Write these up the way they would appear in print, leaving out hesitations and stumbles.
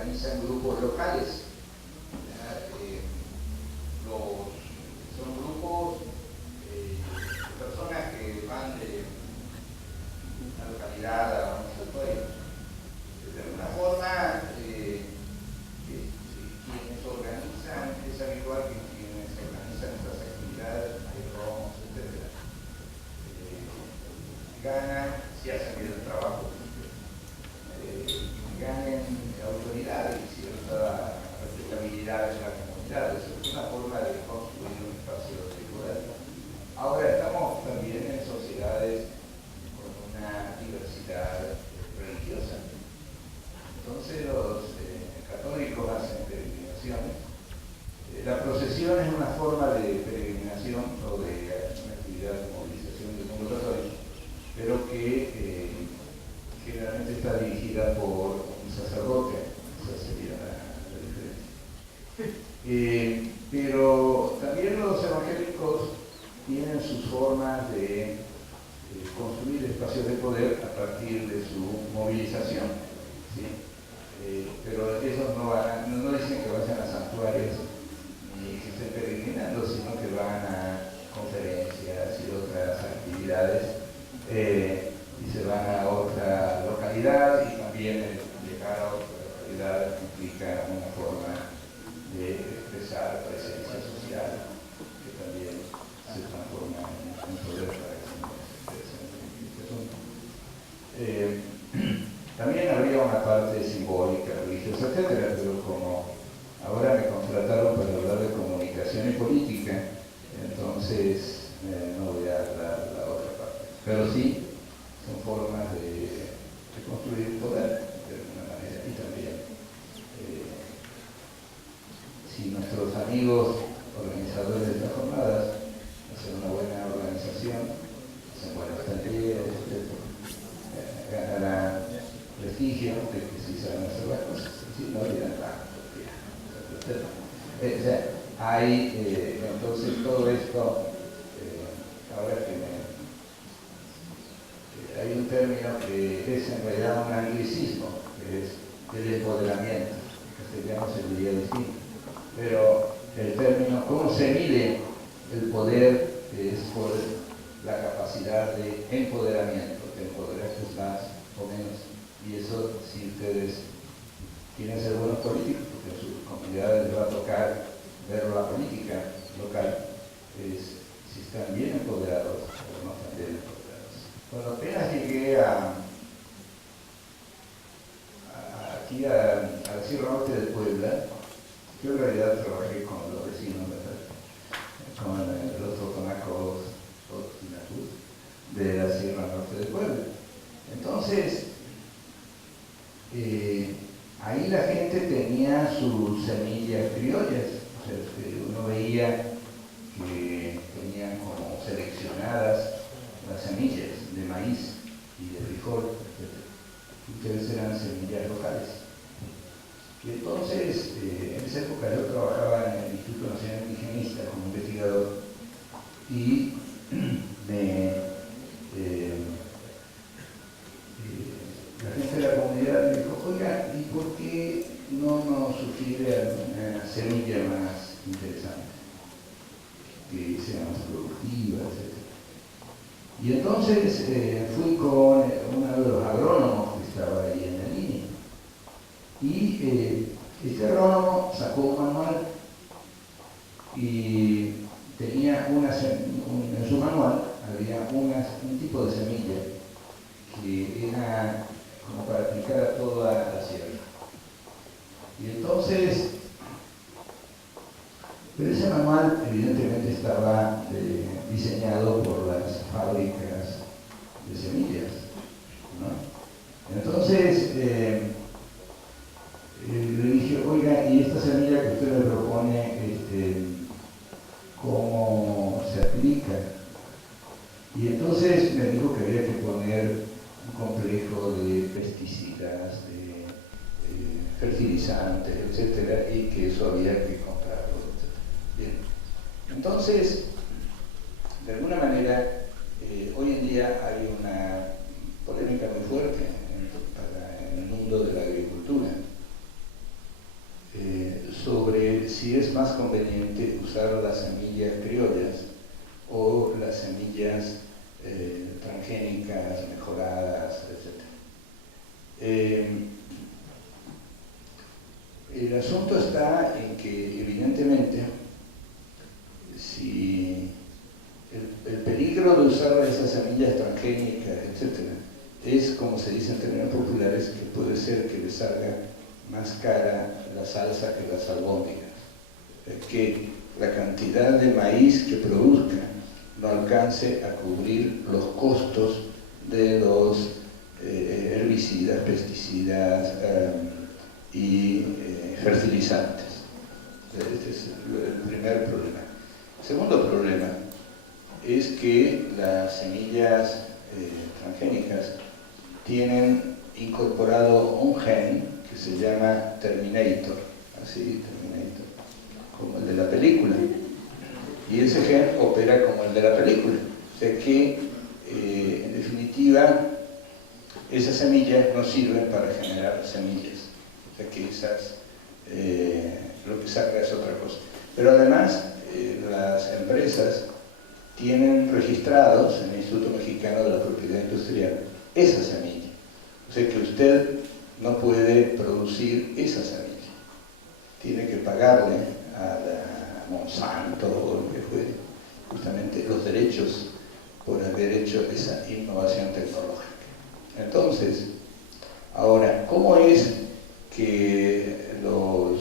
organizan grupos locales. Son grupos de personas que van de una localidad a un territorio. De alguna forma, quienes organizan, es habitual que quienes organizan estas actividades, mayordomos, etc., ganan, si hacen bien el trabajo, ganen autoridad y cierta respetabilidad en la comunidad. Eso es una forma de construir un espacio de poder. Ahora estamos también en sociedades con una diversidad religiosa. Entonces los católicos hacen peregrinaciones. La procesión es una forma de peregrinación o de una actividad de movilización del mundo católico, pero que generalmente está dirigida por un sacerdote. Esa sería la diferencia. Pero también los evangélicos tienen sus formas de construir espacios de poder a partir de su movilización, ¿sí? Pero ellos no dicen que vayan a santuarios ni que estén peregrinando, sino que van a conferencias y otras actividades, y se van a otra localidad, y también llegar a otra localidad implica una forma de expresar presencia social que también se transforma en poder para este asunto. También habría una parte simbólica, religiosa, etc., pero como ahora me contrataron para hablar de comunicación y política, entonces no voy a hablar la otra parte. Pero sí, son formas de construir poder de alguna manera. Y también, si nuestros amigos organizadores de estas jornadas hacen una buena organización, hacen buenos talleres, ganarán prestigio de que sí saben hacer las cosas, si no dirán entonces todo esto, ahora que hay un término que es en realidad un anglicismo, que es el empoderamiento. En castellano se diría distinto, pero el término, ¿cómo se mide el poder? Es por la capacidad de empoderamiento, de empoderarse más o menos. Y eso, si ustedes quieren ser buenos políticos, porque en sus comunidades les va a tocar ver la política local, es si están bien empoderados o no están bien empoderados. Cuando apenas llegué aquí a la Sierra Norte de Puebla, yo en realidad trabajé con los vecinos, ¿verdad? Con los totonacos de la Sierra Norte de Puebla. Entonces, ahí la gente tenía sus semillas criollas. O sea, uno veía que tenían como seleccionadas las semillas de maíz y de frijol, etc. Ustedes eran semillas locales. Y entonces, en esa época yo trabajaba en el Instituto Nacional Indigenista como investigador y la gente de la comunidad me dijo, oiga, ¿y por qué no nos sugiere alguna semilla más interesante, que sea más productiva, etc.? Y entonces fui con uno de los agrónomos que estaba ahí en la línea. Y este agrónomo sacó un manual y tenía en su manual había un tipo de semilla que era como para aplicar a toda la sierra. Y entonces, pero ese manual evidentemente estaba diseñado por las fábricas de semillas, ¿no? Entonces, le dije, oiga, y esta semilla que usted me propone, ¿cómo se aplica? Y entonces me dijo que había que poner un complejo de pesticidas, de fertilizantes, etcétera, y que eso había que comprarlo, etc. Bien. Entonces, de alguna manera, hoy en día hay una polémica muy fuerte en el mundo de la agricultura. si es más conveniente usar las semillas criollas o las semillas transgénicas, mejoradas, etc. El asunto está en que, evidentemente, si el peligro de usar esas semillas transgénicas, etc., es, como se dice en términos populares, que puede ser que le salga más cara la salsa que las albóndigas, que la cantidad de maíz que produzca no alcance a cubrir los costos de los herbicidas, pesticidas y fertilizantes. Este es el primer problema. El segundo problema es que las semillas transgénicas tienen incorporado un gen que se llama Terminator, así, Terminator, como el de la película. Y ese gen opera como el de la película. O sea que, en definitiva, esas semillas no sirven para generar semillas. O sea que lo que salga es otra cosa. Pero además, las empresas tienen registrados en el Instituto Mexicano de la Propiedad Industrial esa semilla. O sea que usted no puede producir esa semilla. Tiene que pagarle a Monsanto o lo que fuere, justamente los derechos por haber hecho esa innovación tecnológica. Entonces, ahora, ¿cómo es que los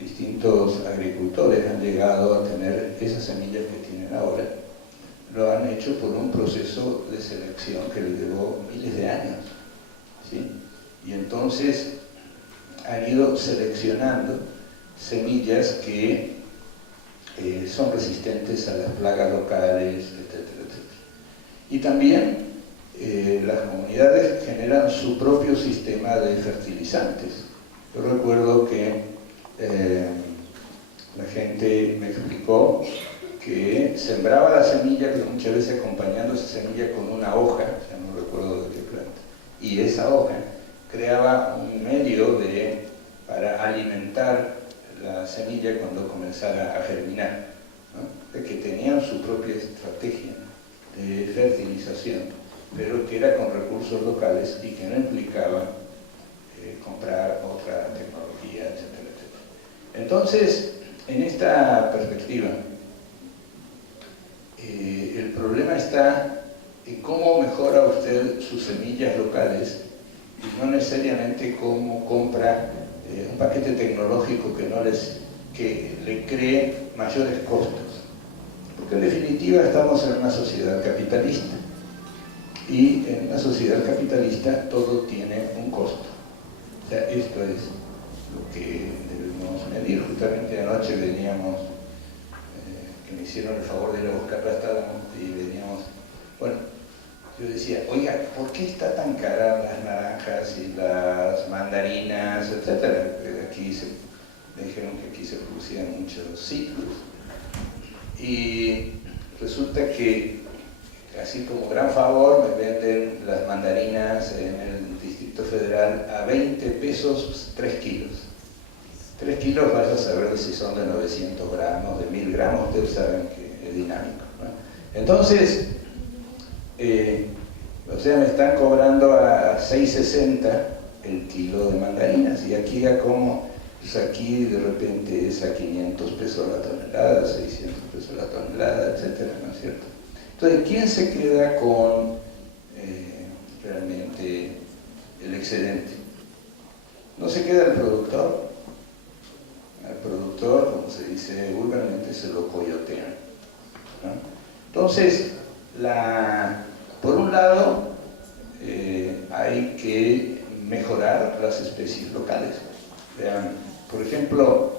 distintos agricultores han llegado a tener esas semillas que tienen ahora? Lo han hecho por un proceso de selección que les llevó miles de años, ¿sí? Y entonces han ido seleccionando semillas que son resistentes a las plagas locales, etcétera, etcétera. Y también las comunidades generan su propio sistema de fertilizantes. Yo recuerdo que la gente me explicó que sembraba la semilla, pero muchas veces acompañando esa semilla con una hoja, ya no recuerdo de qué planta, y esa hoja creaba un medio para alimentar la semilla cuando comenzara a germinar, ¿no? De que tenían su propia estrategia de fertilización, pero que era con recursos locales y que no implicaba comprar otra tecnología, etcétera, etcétera. Entonces, en esta perspectiva, el problema está en cómo mejora usted sus semillas locales y no necesariamente cómo compra un paquete tecnológico que le cree mayores costos. Porque en definitiva estamos en una sociedad capitalista y en una sociedad capitalista todo tiene un costo. O sea, esto es lo que debemos medir. Justamente anoche veníamos, que me hicieron el favor de ir a buscar y veníamos, bueno, yo decía, oiga, ¿por qué está tan cara las naranjas y las mandarinas, etcétera? Aquí me dijeron que aquí se producían muchos citrus. Y resulta que, así como gran favor, me venden las mandarinas en el Distrito Federal a 20 pesos 3 kilos. 3 kilos, vaya a saber si son de 900 gramos, de 1000 gramos, ustedes saben que es dinámico, ¿no? Entonces, o sea, me están cobrando a 6.60 el kilo de mandarinas, y aquí ya como, pues aquí de repente es a 500 pesos la tonelada, 600 pesos la tonelada, etcétera, ¿no es cierto? Entonces, ¿quién se queda con realmente el excedente? No se queda el productor. Al productor, como se dice vulgarmente, se lo coyotean, ¿no? Entonces, por un lado, hay que mejorar las especies locales. Vean, por ejemplo,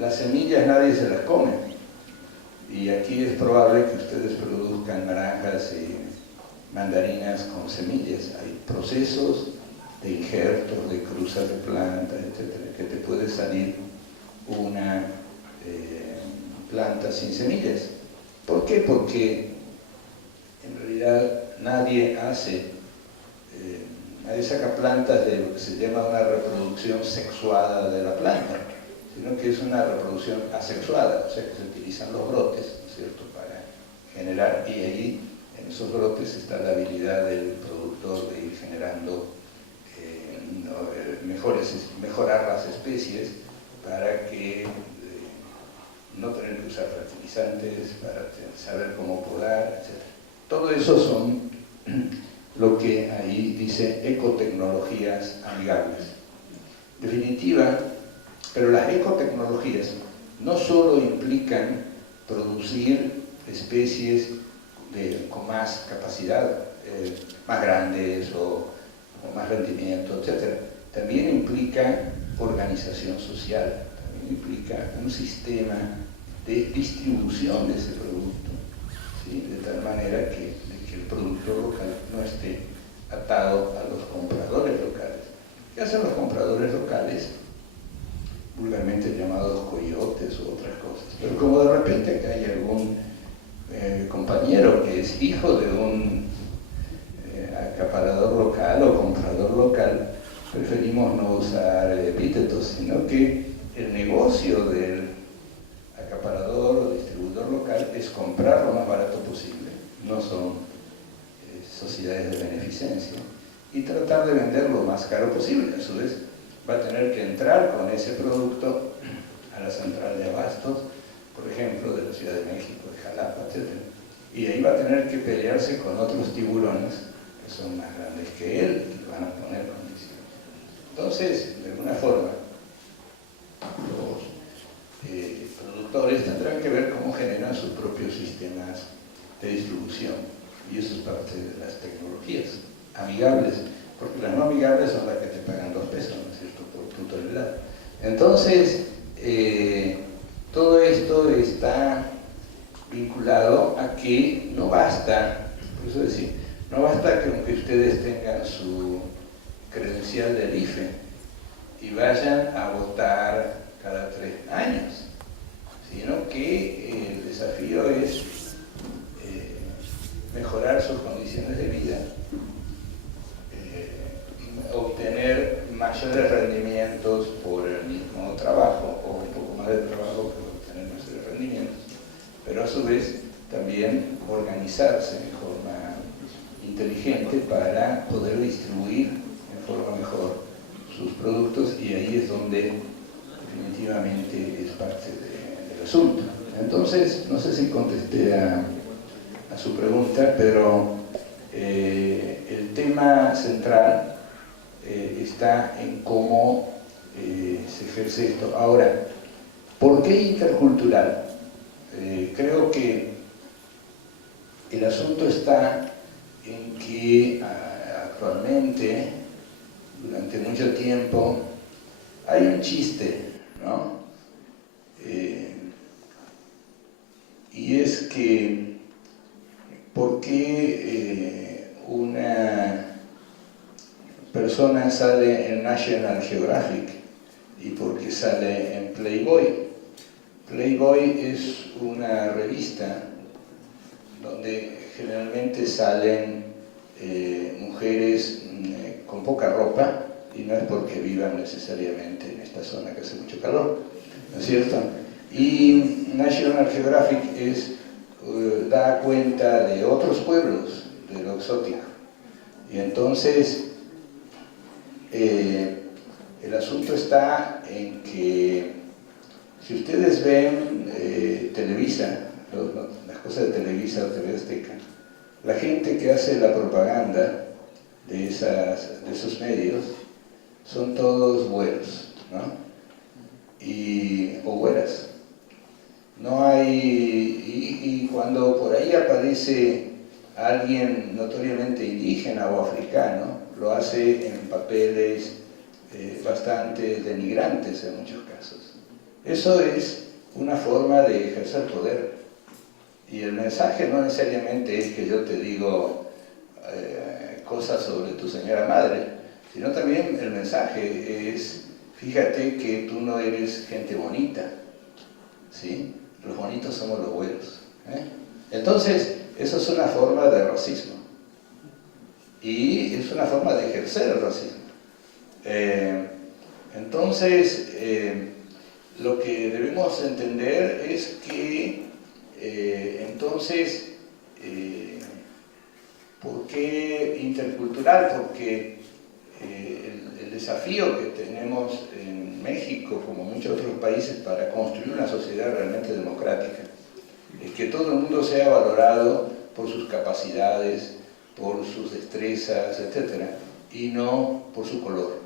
las semillas nadie se las come, y aquí es probable que ustedes produzcan naranjas y mandarinas con semillas. Hay procesos de injertos, de cruzas de plantas, etcétera, que te puede salir una planta sin semillas. ¿Por qué? Porque en realidad nadie hace nadie saca plantas de lo que se llama una reproducción sexuada de la planta, sino que es una reproducción asexuada, o sea que se utilizan los brotes, ¿no es cierto?, para generar, y ahí en esos brotes está la habilidad del productor de ir generando, mejorar las especies para que no tener que usar fertilizantes, para saber cómo podar, etc. Todo eso son lo que ahí dice ecotecnologías amigables. Definitiva, pero las ecotecnologías no solo implican producir especies con más capacidad, más grandes o más rendimiento, etc. También implica organización social, también implica un sistema de distribución de ese producto, ¿sí?, de tal manera que el productor local no esté atado a los compradores locales. ¿Qué hacen los compradores locales? Vulgarmente llamados coyotes u otras cosas. Pero como de repente que hay algún compañero que es hijo de un acaparador local o comprador local, preferimos no usar epítetos, sino que el negocio del acaparador o distribuidor local es comprar lo más barato posible, no son sociedades de beneficencia, y tratar de vender lo más caro posible. A su vez va a tener que entrar con ese producto a la central de abastos, por ejemplo, de la Ciudad de México, de Jalapa, etc. Y ahí va a tener que pelearse con otros tiburones que son más grandes que él y van a poner condiciones. Entonces, de alguna forma, los productores tendrán que ver cómo generan sus propios sistemas de distribución, y eso es parte de las tecnologías amigables, porque las no amigables son las que te pagan 2 pesos, ¿no es cierto?, por tu tonelada. Entonces, todo esto está vinculado a que no basta, por eso decir, no basta que aunque ustedes tengan su credencial del IFE y vayan a votar cada 3 años, sino que el desafío es mejorar sus condiciones de vida, obtener mayores rendimientos por el mismo trabajo, o un poco más de trabajo por obtener mayores rendimientos, pero a su vez también organizarse de forma inteligente para poder distribuir en forma mejor sus productos, y ahí es donde definitivamente es parte del asunto. Entonces, no sé si contesté a su pregunta, pero el tema central está en cómo se ejerce esto. Ahora, ¿por qué intercultural? Creo que el asunto está en que actualmente, durante mucho tiempo, hay un chiste, ¿no? Y es que ¿por qué una persona sale en National Geographic y por qué sale en Playboy? Playboy es una revista donde generalmente salen mujeres con poca ropa, y no es porque vivan necesariamente en esta zona que hace mucho calor, ¿no es cierto? Y National Geographic da cuenta de otros pueblos, de lo exótico. Y entonces, el asunto está en que si ustedes ven Televisa, las cosas de Televisa o TV Azteca, la gente que hace la propaganda de esos medios son todos güeros, ¿no? O güeras. No hay, y cuando por ahí aparece alguien notoriamente indígena o africano, lo hace en papeles bastante denigrantes en muchos casos. Eso es una forma de ejercer poder. Y el mensaje no necesariamente es que yo te digo cosas sobre tu señora madre, sino también el mensaje es, fíjate que tú no eres gente bonita, ¿sí? Los bonitos somos los güeros, ¿eh? Entonces, eso es una forma de racismo. y es una forma de ejercer el racismo. Entonces, lo que debemos entender es que, ¿por qué intercultural? Porque el desafío que tenemos en México, como muchos otros países, para construir una sociedad realmente democrática, es que todo el mundo sea valorado por sus capacidades, por sus destrezas, etc., y no por su color.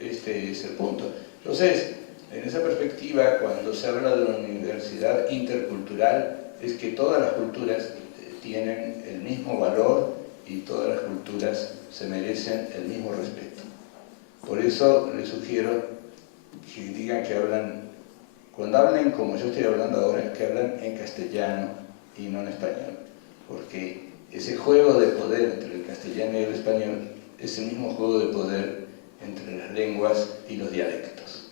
Este es el punto. Entonces, en esa perspectiva, cuando se habla de una universidad intercultural, es que todas las culturas tienen el mismo valor y todas las culturas se merecen el mismo respeto. Por eso les sugiero que digan que hablan, cuando hablen como yo estoy hablando ahora, que hablan en castellano y no en español, porque ese juego de poder entre el castellano y el español es el mismo juego de poder entre las lenguas y los dialectos.